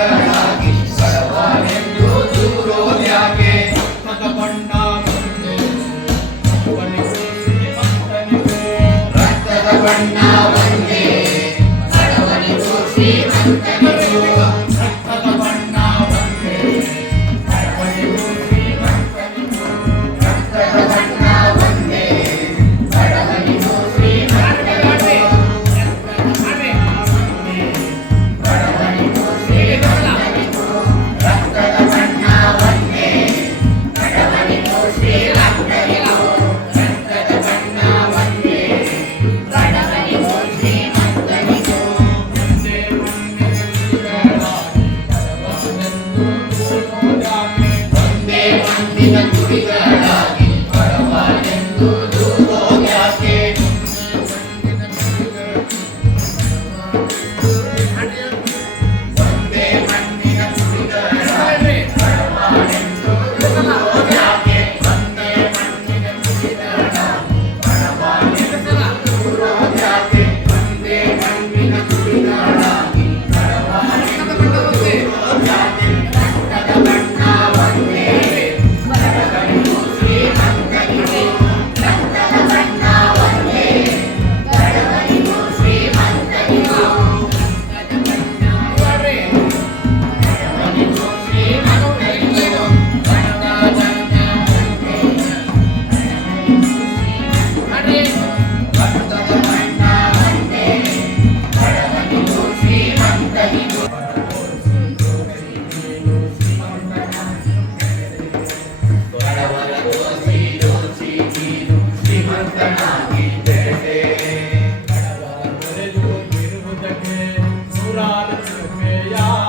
Gracias. Sura Sumeya